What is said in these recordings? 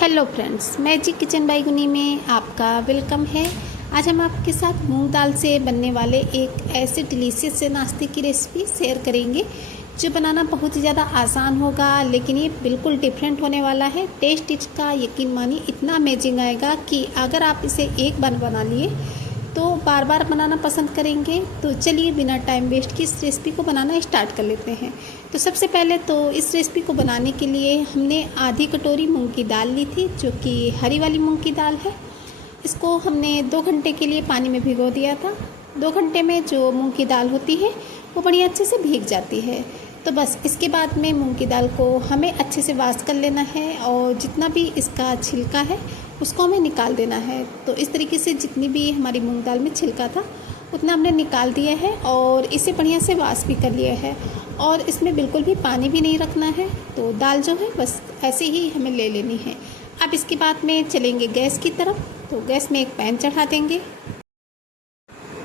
Hello friends, magic kitchen by Guni में आपका welcome है। आज हम आपके साथ मूंग दाल से बनने वाले एक ऐसे डिलीशियस से नाश्ते की रेसिपी शेयर करेंगे जो बनाना बहुत ही ज़्यादा आसान होगा, लेकिन ये बिल्कुल डिफरेंट होने वाला है। टेस्ट इसका यकीन मानिए इतना अमेजिंग आएगा कि अगर आप इसे एक बार बना लिए तो बार बार बनाना पसंद करेंगे। तो चलिए बिना टाइम वेस्ट की इस रेसिपी को बनाना स्टार्ट कर लेते हैं। तो सबसे पहले तो इस रेसिपी को बनाने के लिए हमने आधी कटोरी मूंग की दाल ली थी, जो कि हरी वाली मूंग की दाल है। इसको हमने 2 घंटे के लिए पानी में भिगो दिया था। 2 घंटे में जो मूंग की दाल होती है वो बड़ी अच्छे से भीग जाती है। तो बस इसके बाद में मूंग की दाल को हमें अच्छे से वॉश कर लेना है और जितना भी इसका छिलका है उसको हमें निकाल देना है। तो इस तरीके से जितनी भी हमारी मूंग दाल में छिलका था उतना हमने निकाल दिया है और इसे बढ़िया से वॉश भी कर लिया है। और इसमें बिल्कुल भी पानी भी नहीं रखना है। तो दाल जो है बस ऐसे ही हमें ले लेनी है। अब इसके बाद में चलेंगे गैस की तरफ। तो गैस में एक पैन चढ़ा देंगे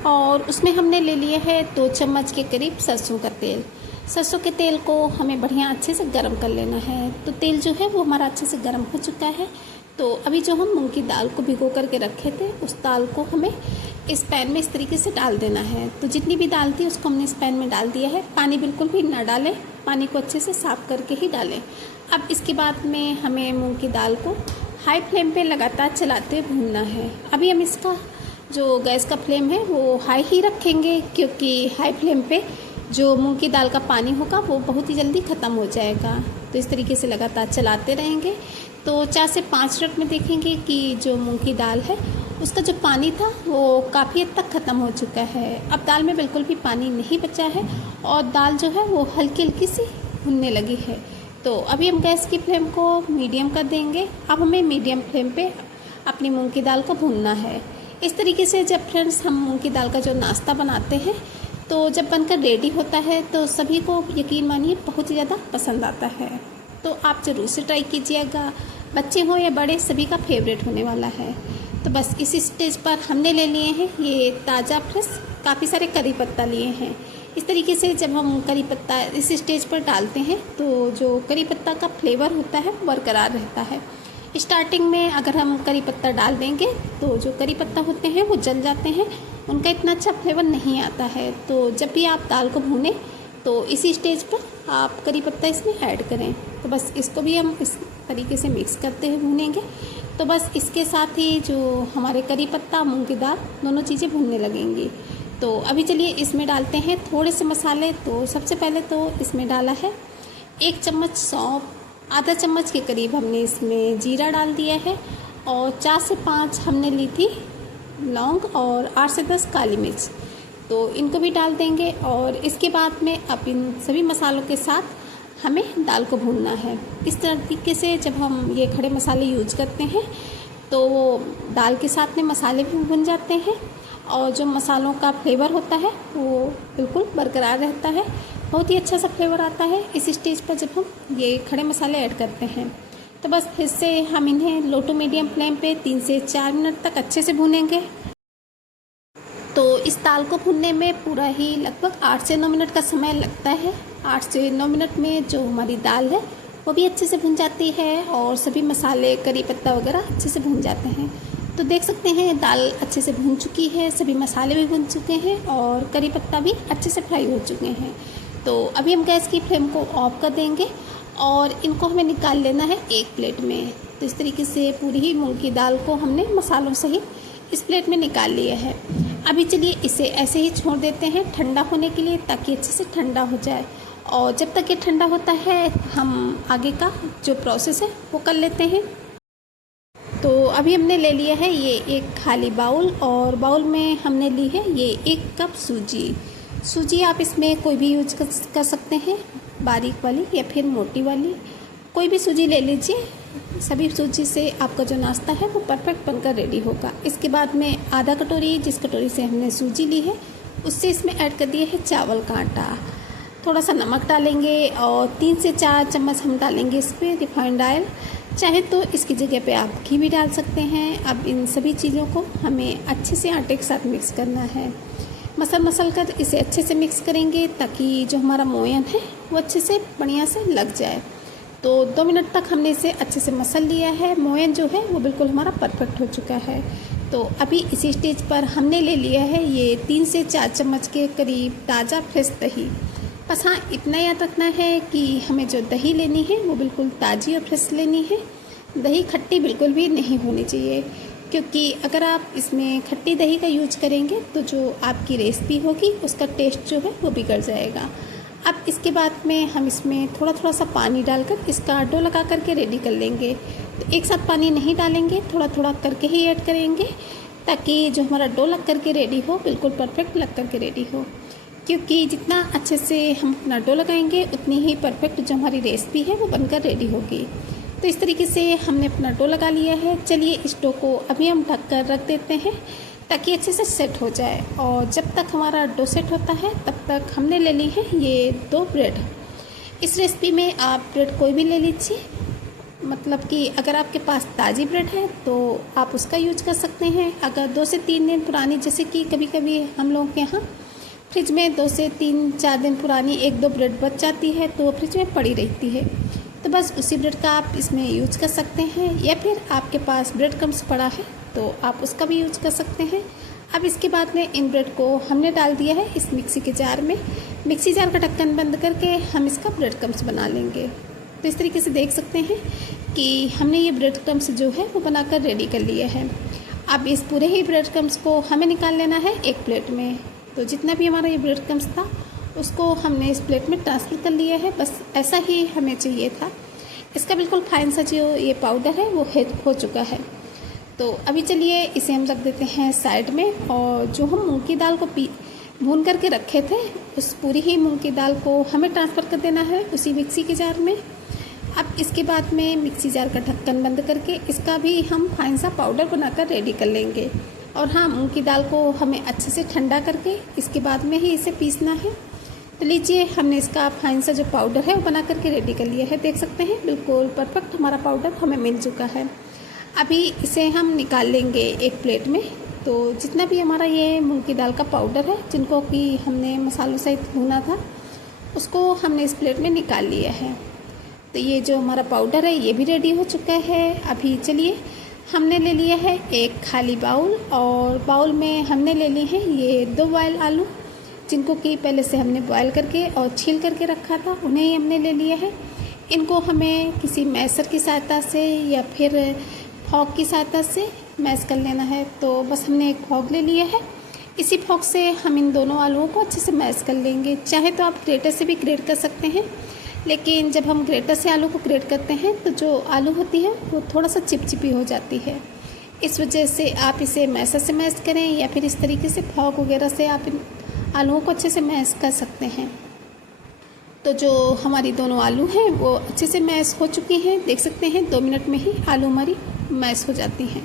और उसमें हमने ले लिया है 2 चम्मच के करीब सरसों का तेल। सरसों के तेल को हमें बढ़िया अच्छे से गर्म कर लेना है। तो तेल जो है वो हमारा अच्छे से गर्म हो चुका है। तो अभी जो हम मूंग की दाल को भिगो करके रखे थे उस दाल को हमें इस पैन में इस तरीके से डाल देना है। तो जितनी भी दाल थी उसको हमने इस पैन में डाल दिया है। पानी बिल्कुल भी ना डालें, पानी को अच्छे से साफ़ करके ही डालें। अब इसके बाद में हमें मूंग की दाल को हाई फ्लेम पे लगातार चलाते हुए भूनना है। अभी हम इसका जो गैस का फ्लेम है वो हाई ही रखेंगे, क्योंकि हाई फ्लेम पे जो मूंग की दाल का पानी होगा वो बहुत ही जल्दी ख़त्म हो जाएगा। तो इस तरीके से लगातार चलाते रहेंगे। तो 4 से 5 मिनट में देखेंगे कि जो मूंग की दाल है उसका जो पानी था वो काफ़ी हद तक ख़त्म हो चुका है। अब दाल में बिल्कुल भी पानी नहीं बचा है और दाल जो है वो हल्की हल्की सी भुनने लगी है। तो अभी हम गैस की फ्लेम को मीडियम कर देंगे। अब हमें मीडियम फ्लेम पे अपनी मूंग की दाल को भूनना है। इस तरीके से जब फ्रेंड्स हम मूंग की दाल का जो नाश्ता बनाते हैं तो जब बनकर रेडी होता है तो सभी को यकीन मानिए बहुत ही ज़्यादा पसंद आता है। तो आप ज़रूर से ट्राई कीजिएगा। बच्चे हो या बड़े सभी का फेवरेट होने वाला है। तो बस इस स्टेज पर हमने ले लिए हैं ये ताज़ा फ्रेश काफ़ी सारे करी पत्ता लिए हैं। इस तरीके से जब हम करी पत्ता इस स्टेज पर डालते हैं तो जो करी पत्ता का फ्लेवर होता है बरकरार रहता है। स्टार्टिंग में अगर हम करी पत्ता डाल देंगे तो जो करी पत्ता होते हैं वो जल जाते हैं, उनका इतना अच्छा फ्लेवर नहीं आता है। तो जब भी आप दाल को भूनें तो इसी स्टेज पर आप करी पत्ता इसमें ऐड करें। तो बस इसको भी हम इस तरीके से मिक्स करते हुए भूनेंगे। तो बस इसके साथ ही जो हमारे करी पत्ता मूंग की दाल दोनों चीज़ें भूनने लगेंगी। तो अभी चलिए इसमें डालते हैं थोड़े से मसाले। तो सबसे पहले तो इसमें डाला है 1 चम्मच सौंफ, आधा चम्मच के करीब हमने इसमें जीरा डाल दिया है और 4 से 5 हमने ली थी लौंग और 8 से 10 काली मिर्च। तो इनको भी डाल देंगे और इसके बाद में अब इन सभी मसालों के साथ हमें दाल को भूनना है। इस तरीके से जब हम ये खड़े मसाले यूज करते हैं तो वो दाल के साथ में मसाले भी भुन जाते हैं और जो मसालों का फ्लेवर होता है वो बिल्कुल बरकरार रहता है। बहुत ही अच्छा सा फ्लेवर आता है इस स्टेज पर जब हम ये खड़े मसाले ऐड करते हैं। तो बस फिर से हम इन्हें लो टू मीडियम फ्लेम पे 3 से 4 मिनट तक अच्छे से भूनेंगे। तो इस दाल को भूनने में पूरा ही लगभग 8 से 9 मिनट का समय लगता है। 8 से 9 मिनट में जो हमारी दाल है वो भी अच्छे से भुन जाती है और सभी मसाले करी पत्ता वगैरह अच्छे से भुन जाते हैं। तो देख सकते हैं दाल अच्छे से भुन चुकी है, सभी मसाले भी भुन चुके हैं और करी पत्ता भी अच्छे से फ्राई हो चुके हैं। तो अभी हम गैस की फ्लेम को ऑफ कर देंगे और इनको हमें निकाल लेना है एक प्लेट में। तो इस तरीके से पूरी ही मूंग की दाल को हमने मसालों सहित इस प्लेट में निकाल लिया है। अभी चलिए इसे ऐसे ही छोड़ देते हैं ठंडा होने के लिए, ताकि अच्छे से ठंडा हो जाए। और जब तक ये ठंडा होता है हम आगे का जो प्रोसेस है वो कर लेते हैं। तो अभी हमने ले लिया है ये एक खाली बाउल और बाउल में हमने ली है ये 1 कप सूजी। सूजी आप इसमें कोई भी यूज कर सकते हैं, बारीक वाली या फिर मोटी वाली, कोई भी सूजी ले लीजिए। सभी सूजी से आपका जो नाश्ता है वो परफेक्ट बनकर रेडी होगा। इसके बाद में आधा कटोरी, जिस कटोरी से हमने सूजी ली है उससे इसमें ऐड कर दिया है चावल का आटा। थोड़ा सा नमक डालेंगे और 3 से 4 चम्मच हम डालेंगे इस पर रिफाइंड ऑयल। चाहे तो इसकी जगह पे आप घी भी डाल सकते हैं। अब इन सभी चीज़ों को हमें अच्छे से आटे के साथ मिक्स करना है। मसल कर इसे अच्छे से मिक्स करेंगे ताकि जो हमारा मोयन है वो अच्छे से बढ़िया से लग जाए। तो 2 मिनट तक हमने इसे अच्छे से मसल लिया है। मोयन जो है वो बिल्कुल हमारा परफेक्ट हो चुका है। तो अभी इसी स्टेज पर हमने ले लिया है ये 3 से 4 चम्मच के करीब ताज़ा फ्रेश दही। बस हाँ, इतना याद रखना है कि हमें जो दही लेनी है वो बिल्कुल ताज़ी और फ्रेश लेनी है। दही खट्टी बिल्कुल भी नहीं होनी चाहिए, क्योंकि अगर आप इसमें खट्टी दही का यूज करेंगे तो जो आपकी रेसिपी होगी उसका टेस्ट जो है वो बिगड़ जाएगा। अब इसके बाद में हम इसमें थोड़ा थोड़ा सा पानी डालकर इसका डो लगा करके रेडी कर लेंगे। तो एक साथ पानी नहीं डालेंगे, थोड़ा थोड़ा करके ही ऐड करेंगे, ताकि जो हमारा डो लग करके रेडी हो बिल्कुल परफेक्ट लग करके रेडी हो। क्योंकि जितना अच्छे से हम अपना डो लगाएंगे उतनी ही परफेक्ट जो हमारी रेसिपी है वो बनकर रेडी होगी। तो इस तरीके से हमने अपना डो लगा लिया है। चलिए इस डो को अभी हम ढक कर रख देते हैं ताकि अच्छे से सेट हो जाए। और जब तक हमारा डो सेट होता है तब तक हमने ले ली है ये 2 ब्रेड। इस रेसिपी में आप ब्रेड कोई भी ले लीजिए, मतलब कि अगर आपके पास ताज़ी ब्रेड है तो आप उसका यूज कर सकते हैं। अगर 2 से 3 दिन पुरानी, जैसे कि कभी कभी हम लोगों के यहाँ फ्रिज में 2 से 3-4 दिन पुरानी 1-2 ब्रेड बच जाती है तो वो फ्रिज में पड़ी रहती है, तो बस उसी ब्रेड का आप इसमें यूज कर सकते हैं। या फिर आपके पास ब्रेड क्रम्स पड़ा है तो आप उसका भी यूज कर सकते हैं। अब इसके बाद में इन ब्रेड को हमने डाल दिया है इस मिक्सी के जार में। मिक्सी जार का ढक्कन बंद करके हम इसका ब्रेड क्रम्स बना लेंगे। तो इस तरीके से देख सकते हैं कि हमने ये ब्रेड क्रम्स जो है वो बनाकर रेडी कर लिया है। अब इस पूरे ही ब्रेड क्रम्स को हमें निकाल लेना है एक प्लेट में। तो जितना भी हमारा ये ब्रेड क्रम्स था उसको हमने इस प्लेट में ट्रांसफ़र कर लिया है। बस ऐसा ही हमें चाहिए था। इसका बिल्कुल फाइन सा जो ये पाउडर है वो हो चुका है। तो अभी चलिए इसे हम रख देते हैं साइड में। और जो हम मूंग की दाल को भून करके रखे थे उस पूरी ही मूंग की दाल को हमें ट्रांसफ़र कर देना है उसी मिक्सी के जार में। अब इसके बाद में मिक्सी जार का ढक्कन बंद करके इसका भी हम फाइन सा पाउडर बनाकर रेडी कर लेंगे। और हाँ, मूंग की दाल को हमें अच्छे से ठंडा करके इसके बाद में ही इसे पीसना है। तो लीजिए, हमने इसका फाइन सा जो पाउडर है वो बना करके रेडी कर लिया है। देख सकते हैं बिल्कुल परफेक्ट हमारा पाउडर हमें मिल चुका है। अभी इसे हम निकाल लेंगे एक प्लेट में। तो जितना भी हमारा ये मूंग की दाल का पाउडर है जिनको कि हमने मसालों सहित भूना था उसको हमने इस प्लेट में निकाल लिया है। तो ये जो हमारा पाउडर है ये भी रेडी हो चुका है। अभी चलिए, हमने ले लिया है एक खाली बाउल और बाउल में हमने ले ली है ये 2 बॉयल आलू, जिनको कि पहले से हमने बॉयल करके और छील करके रखा था, उन्हें ही हमने ले लिया है। इनको हमें किसी मैशर की सहायता से या फिर फॉक की सहायता से मैश कर लेना है। तो बस हमने एक फॉक ले लिया है। इसी फॉक से हम इन दोनों आलूओं को अच्छे से मैश कर लेंगे। चाहे तो आप ग्रेटर से भी ग्रेट कर सकते हैं, लेकिन जब हम ग्रेटर से आलू को ग्रेट करते हैं तो जो आलू होती है वो थोड़ा सा चिपचिपी हो जाती है। इस वजह से आप इसे मैशर से मैश करें या फिर इस तरीके से फॉक वगैरह से आप इन आलूओं को अच्छे से मैश कर सकते हैं। तो जो हमारी दोनों आलू हैं वो अच्छे से मैश हो चुकी हैं। देख सकते हैं 2 मिनट में ही आलू हमारी मैश हो जाती हैं।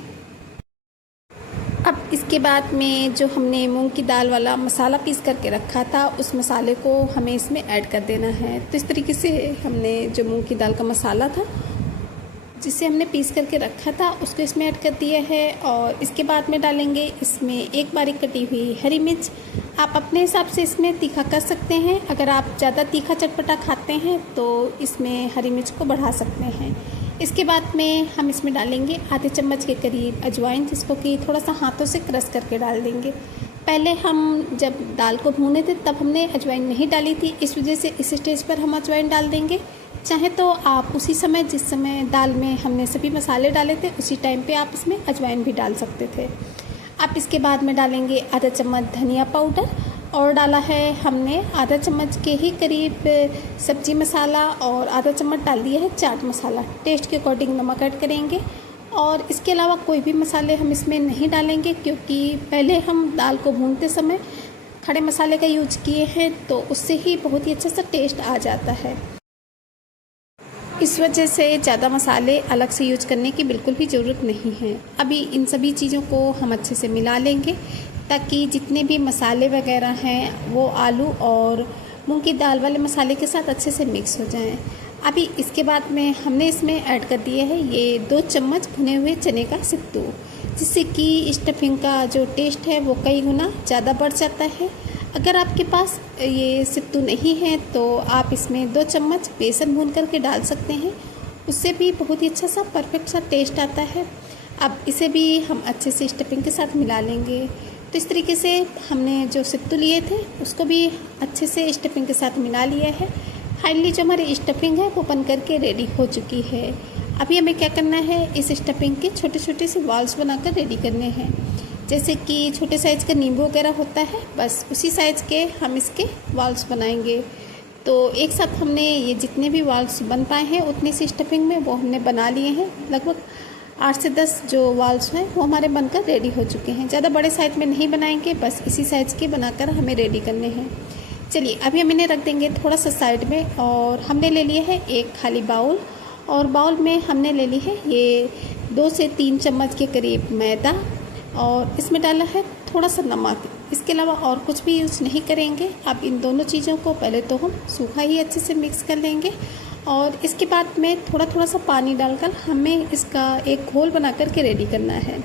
अब इसके बाद में जो हमने मूंग की दाल वाला मसाला पीस करके रखा था उस मसाले को हमें इसमें ऐड कर देना है। तो इस तरीके से हमने जो मूंग की दाल का मसाला था जिसे हमने पीस करके रखा था उसको इसमें ऐड कर दिया है। और इसके बाद में डालेंगे इसमें एक बारीक कटी हुई हरी मिर्च। आप अपने हिसाब से इसमें तीखा कर सकते हैं। अगर आप ज़्यादा तीखा चटपटा खाते हैं तो इसमें हरी मिर्च को बढ़ा सकते हैं। इसके बाद में हम इसमें डालेंगे आधे चम्मच के करीब अजवाइन, जिसको कि थोड़ा सा हाथों से क्रश करके डाल देंगे। पहले हम जब दाल को भूने थे तब हमने अजवाइन नहीं डाली थी, इस वजह से इस स्टेज पर हम अजवाइन डाल देंगे। चाहे तो आप उसी समय जिस समय दाल में हमने सभी मसाले डाले थे उसी टाइम पे आप इसमें अजवाइन भी डाल सकते थे। अब इसके बाद में डालेंगे आधा चम्मच धनिया पाउडर और डाला है हमने आधा चम्मच के ही करीब सब्जी मसाला और आधा चम्मच डाल दिया है चाट मसाला। टेस्ट के अकॉर्डिंग नमक ऐड करेंगे और इसके अलावा कोई भी मसाले हम इसमें नहीं डालेंगे, क्योंकि पहले हम दाल को भूनते समय खड़े मसाले का यूज किए हैं तो उससे ही बहुत ही अच्छा सा टेस्ट आ जाता है। इस वजह से ज़्यादा मसाले अलग से यूज करने की बिल्कुल भी ज़रूरत नहीं है। अभी इन सभी चीज़ों को हम अच्छे से मिला लेंगे ताकि जितने भी मसाले वगैरह हैं वो आलू और मूंग की दाल वाले मसाले के साथ अच्छे से मिक्स हो जाएं। अभी इसके बाद में हमने इसमें ऐड कर दिया है ये 2 चम्मच भुने हुए चने का सत्तू, जिससे कि स्टफिंग का जो टेस्ट है वो कई गुना ज़्यादा बढ़ जाता है। अगर आपके पास ये सत्तू नहीं है तो आप इसमें 2 चम्मच बेसन भून करके डाल सकते हैं उससे भी बहुत ही अच्छा सा परफेक्ट सा टेस्ट आता है। अब इसे भी हम अच्छे से स्टफिंग के साथ मिला लेंगे। तो इस तरीके से हमने जो सत्तू लिए थे उसको भी अच्छे से स्टफिंग के साथ मिला लिया है। फाइनली जो हमारी स्टफिंग है वो बन करके रेडी हो चुकी है। अभी हमें क्या करना है, इस स्टफिंग के छोटे छोटे से बॉल्स बनाकर रेडी करने हैं। जैसे कि छोटे साइज़ का नींबू वगैरह होता है, बस उसी साइज़ के हम इसके बॉल्स बनाएंगे। तो एक साथ हमने ये जितने भी बॉल्स बन पाए हैं उतनी सी स्टफिंग में वो हमने बना लिए हैं। लगभग 8 से 10 जो बॉल्स हैं वो हमारे बनकर रेडी हो चुके हैं। ज़्यादा बड़े साइज़ में नहीं बनाएंगे, बस इसी साइज़ के बनाकर हमें रेडी करने हैं। चलिए अभी हम इन्हें रख देंगे थोड़ा सा साइड में। और हमने ले लिया है एक खाली बाउल, और बाउल में हमने ले ली है ये 2 से 3 चम्मच के करीब मैदा, और इसमें डाला है थोड़ा सा नमक। इसके अलावा और कुछ भी यूज़ नहीं करेंगे। अब इन दोनों चीज़ों को पहले तो हम सूखा ही अच्छे से मिक्स कर लेंगे, और इसके बाद में थोड़ा थोड़ा सा पानी डालकर हमें इसका एक घोल बना कर के रेडी करना है।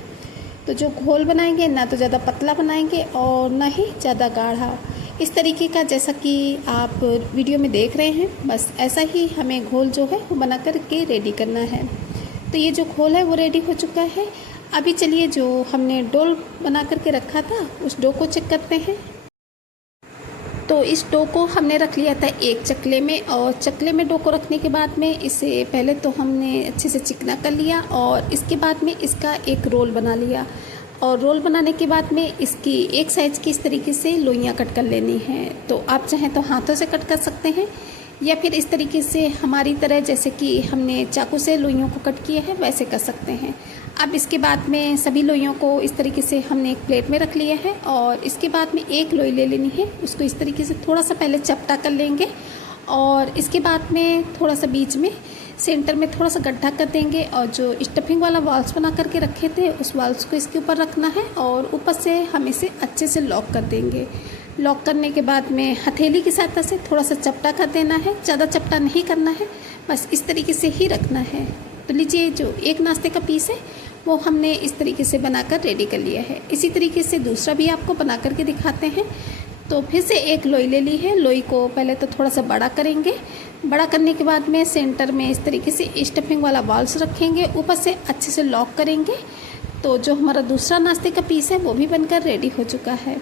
तो जो घोल बनाएंगे ना तो ज़्यादा पतला बनाएंगे और ना ही ज़्यादा गाढ़ा, इस तरीके का जैसा कि आप वीडियो में देख रहे हैं, बस ऐसा ही हमें घोल जो है वो बना कर के रेडी करना है। तो ये जो घोल है वो रेडी हो चुका है। अभी चलिए जो हमने डो बना करके रखा था उस डो को चेक करते हैं। तो इस डो को हमने रख लिया था एक चकले में, और चकले में डो को रखने के बाद में इसे पहले तो हमने अच्छे से चिकना कर लिया, और इसके बाद में इसका एक रोल बना लिया। और रोल बनाने के बाद में इसकी एक साइज़ की इस तरीके से लोइयाँ कट कर लेनी हैं। तो आप चाहें तो हाथों से कट कर सकते हैं, या फिर इस तरीके से हमारी तरह जैसे कि हमने चाकू से लोइयों को कट किया है वैसे कर सकते हैं। अब इसके बाद में सभी लोइयों को इस तरीके से हमने एक प्लेट में रख लिया है, और इसके बाद में एक लोई ले लेनी है। उसको इस तरीके से थोड़ा सा पहले चपटा कर लेंगे, और इसके बाद में थोड़ा सा बीच में सेंटर में थोड़ा सा गड्ढा कर देंगे, और जो स्टफिंग वाला बॉल्स बना करके रखे थे उस बॉल्स को इसके ऊपर रखना है, और ऊपर से हम इसे अच्छे से लॉक कर देंगे। लॉक करने के बाद में हथेली की सहायता से थोड़ा सा चपटा कर देना है, ज़्यादा चपटा नहीं करना है, बस इस तरीके से ही रखना है। तो लीजिए जो एक नाश्ते का पीस है वो हमने इस तरीके से बनाकर रेडी कर लिया है। इसी तरीके से दूसरा भी आपको बना करके दिखाते हैं। तो फिर से एक लोई ले ली है। लोई को पहले तो थोड़ा सा बड़ा करेंगे। बड़ा करने के बाद में सेंटर में इस तरीके से स्टफिंग वाला बॉल्स रखेंगे, ऊपर से अच्छे से लॉक करेंगे। तो जो हमारा दूसरा नाश्ते का पीस है वो भी बनकर रेडी हो चुका है।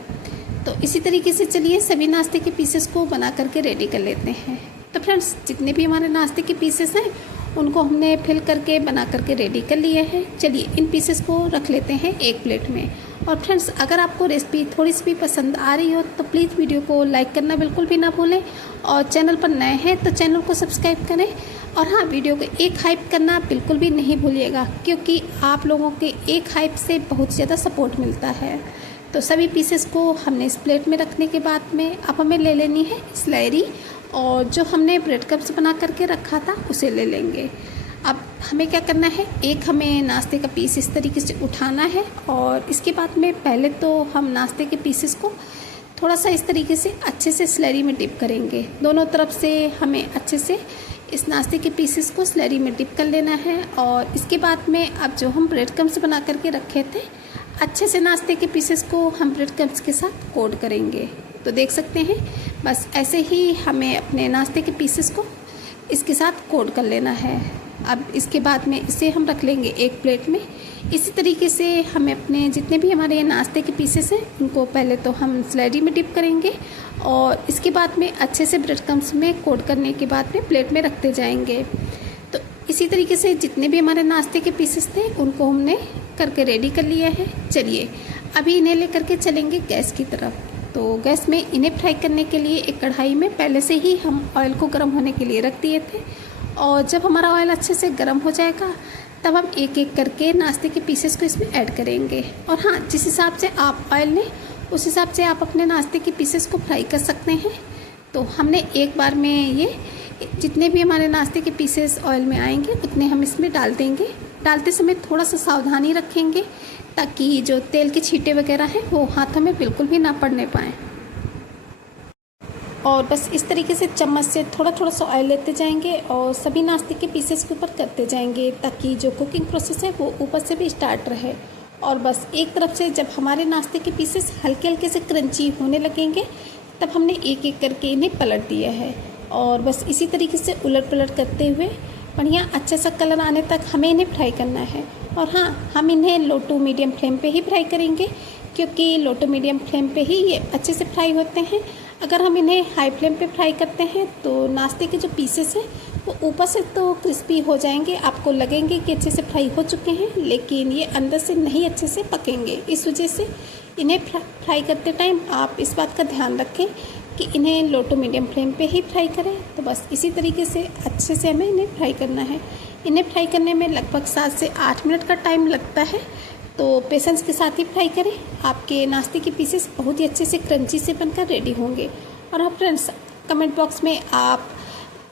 तो इसी तरीके से चलिए सभी नाश्ते के पीसेस को बना करके रेडी कर लेते हैं। तो फ्रेंड्स जितने भी हमारे नाश्ते के पीसेस हैं उनको हमने फिल करके बना करके रेडी कर लिए हैं। चलिए इन पीसेस को रख लेते हैं एक प्लेट में। और फ्रेंड्स अगर आपको रेसिपी थोड़ी सी भी पसंद आ रही हो तो प्लीज़ वीडियो को लाइक करना बिल्कुल भी ना भूलें, और चैनल पर नए हैं तो चैनल को सब्सक्राइब करें। और हाँ, वीडियो को एक हाइप करना बिल्कुल भी नहीं भूलिएगा, क्योंकि आप लोगों के एक हाइप से बहुत ज़्यादा सपोर्ट मिलता है। तो सभी पीसेस को हमने इस प्लेट में रखने के बाद में अब हमें ले लेनी है स्लैरी, और जो हमने ब्रेड क्रम्स बना करके रखा था उसे ले लेंगे। अब हमें क्या करना है, एक हमें नाश्ते का पीस इस तरीके से उठाना है, और इसके बाद में पहले तो हम नाश्ते के पीसेस को थोड़ा सा इस तरीके से अच्छे से स्लैरी में डिप करेंगे। दोनों तरफ से हमें अच्छे से इस नाश्ते के पीसेस को स्लैरी में डिप कर लेना है। और इसके बाद में अब जो हम ब्रेड क्रम्स बना करके रखे थे, अच्छे से नाश्ते के पीसेस को हम ब्रेड क्रम्स के साथ कोट करेंगे। तो देख सकते हैं बस ऐसे ही हमें अपने नाश्ते के पीसेस को इसके साथ कोट कर लेना है। अब इसके बाद में इसे हम रख लेंगे एक प्लेट में। इसी तरीके से हमें अपने जितने भी हमारे नाश्ते के पीसेस हैं उनको पहले तो हम स्लैरी में डिप करेंगे, और इसके बाद में अच्छे से ब्रेड क्रम्स में कोट करने के बाद में प्लेट में रखते जाएंगे। तो इसी तरीके से जितने भी हमारे नाश्ते के पीसेस थे उनको हमने करके रेडी कर लिया है। चलिए अभी इन्हें ले करके चलेंगे गैस की तरफ। तो गैस में इन्हें फ्राई करने के लिए एक कढ़ाई में पहले से ही हम ऑयल को गर्म होने के लिए रख दिए थे, और जब हमारा ऑयल अच्छे से गर्म हो जाएगा तब हम एक एक करके नाश्ते के पीसेस को इसमें ऐड करेंगे। और हाँ, जिस हिसाब से आप ऑयल लें उस हिसाब से आप अपने नाश्ते के पीसेस को फ्राई कर सकते हैं। तो हमने एक बार में ये जितने भी हमारे नाश्ते के पीसेस ऑयल में आएंगे उतने हम इसमें डाल देंगे। डालते समय थोड़ा सा सावधानी रखेंगे ताकि जो तेल के छींटे वगैरह हैं वो हाथों में बिल्कुल भी ना पड़ने पाएँ। और बस इस तरीके से चम्मच से थोड़ा थोड़ा सा ऑयल लेते जाएंगे और सभी नाश्ते के पीसेस के ऊपर करते जाएंगे, ताकि जो कुकिंग प्रोसेस है वो ऊपर से भी स्टार्ट रहे। और बस एक तरफ से जब हमारे नाश्ते के पीसेस हल्के हल्के से क्रंची होने लगेंगे तब हमने एक एक करके इन्हें पलट दिया है। और बस इसी तरीके से उलट पलट करते हुए बढ़िया अच्छा सा कलर आने तक हमें इन्हें फ्राई करना है। और हाँ, हम इन्हें लो टू मीडियम फ्लेम पे ही फ्राई करेंगे, क्योंकि लो टू मीडियम फ्लेम पे ही ये अच्छे से फ्राई होते हैं। अगर हम इन्हें हाई फ्लेम पे फ्राई करते हैं तो नाश्ते के जो पीसेस हैं वो ऊपर से तो क्रिस्पी हो जाएंगे, आपको लगेंगे कि अच्छे से फ्राई हो चुके हैं, लेकिन ये अंदर से नहीं अच्छे से पकेंगे। इस वजह से इन्हें फ्राई करते टाइम आप इस बात का ध्यान रखें कि इन्हें लो टू मीडियम फ्लेम पे ही फ्राई करें। तो बस इसी तरीके से अच्छे से हमें इन्हें फ्राई करना है। इन्हें फ्राई करने में लगभग 7 से 8 मिनट का टाइम लगता है, तो पेशेंस के साथ ही फ्राई करें। आपके नाश्ते के पीसेस बहुत ही अच्छे से क्रंची से बनकर रेडी होंगे। और हाँ फ्रेंड्स, कमेंट बॉक्स में आप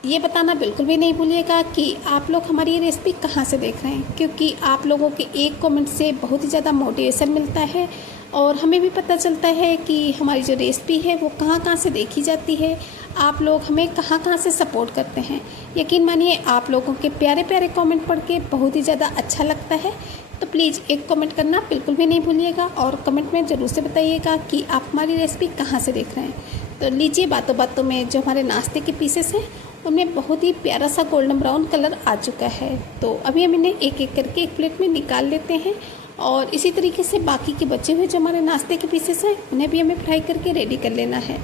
ये बताना बिल्कुल भी नहीं भूलिएगा कि आप लोग हमारी ये रेसिपी कहाँ से देख रहे हैं, क्योंकि आप लोगों के एक कमेंट से बहुत ही ज़्यादा मोटिवेशन मिलता है और हमें भी पता चलता है कि हमारी जो रेसिपी है वो कहाँ कहाँ से देखी जाती है, आप लोग हमें कहाँ कहाँ से सपोर्ट करते हैं। यकीन मानिए, आप लोगों के प्यारे प्यारे कमेंट पढ़ के बहुत ही ज़्यादा अच्छा लगता है। तो प्लीज़ एक कमेंट करना बिल्कुल भी नहीं भूलिएगा और कमेंट में ज़रूर से बताइएगा कि आप हमारी रेसिपी कहाँ से देख रहे हैं। तो लीजिए, बातों बातों में जो हमारे नाश्ते के पीसेस हैं उनमें बहुत ही प्यारा सा गोल्डन ब्राउन कलर आ चुका है। तो अभी हम इन्हें एक एक करके एक प्लेट में निकाल लेते हैं और इसी तरीके से बाकी के बचे हुए जो हमारे नाश्ते के पीसेस हैं उन्हें भी हमें फ्राई करके रेडी कर लेना है।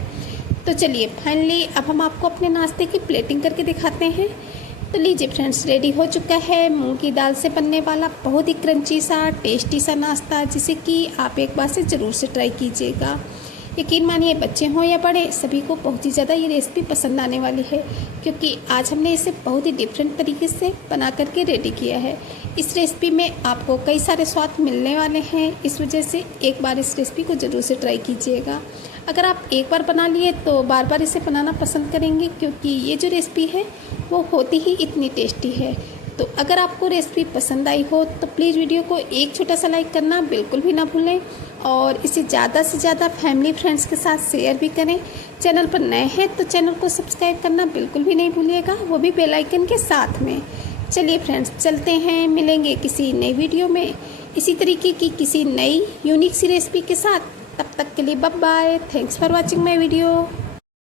तो चलिए फाइनली अब हम आपको अपने नाश्ते की प्लेटिंग करके दिखाते हैं। तो लीजिए फ्रेंड्स, रेडी हो चुका है मूंग की दाल से बनने वाला बहुत ही क्रंची सा टेस्टी सा नाश्ता, जिसे कि आप एक बार से ज़रूर से ट्राई कीजिएगा। यकीन मानिए, बच्चे हों या बड़े, सभी को बहुत ही ज़्यादा ये रेसिपी पसंद आने वाली है, क्योंकि आज हमने इसे बहुत ही डिफरेंट तरीके से बना करके रेडी किया है। इस रेसिपी में आपको कई सारे स्वाद मिलने वाले हैं, इस वजह से एक बार इस रेसिपी को ज़रूर से ट्राई कीजिएगा। अगर आप एक बार बना लिए तो बार बार इसे बनाना पसंद करेंगे, क्योंकि ये जो रेसिपी है वो होती ही इतनी टेस्टी है। तो अगर आपको रेसिपी पसंद आई हो तो प्लीज़ वीडियो को एक छोटा सा लाइक करना बिल्कुल भी ना भूलें और इसे ज़्यादा से ज़्यादा फैमिली फ्रेंड्स के साथ शेयर भी करें। चैनल पर नए हैं तो चैनल को सब्सक्राइब करना बिल्कुल भी नहीं भूलिएगा, वो भी बेल आइकन के साथ में। चलिए फ्रेंड्स, चलते हैं, मिलेंगे किसी नई वीडियो में इसी तरीके की किसी नई यूनिक सी रेसिपी के साथ। तब तक के लिए bye bye. Thanks for watching my video.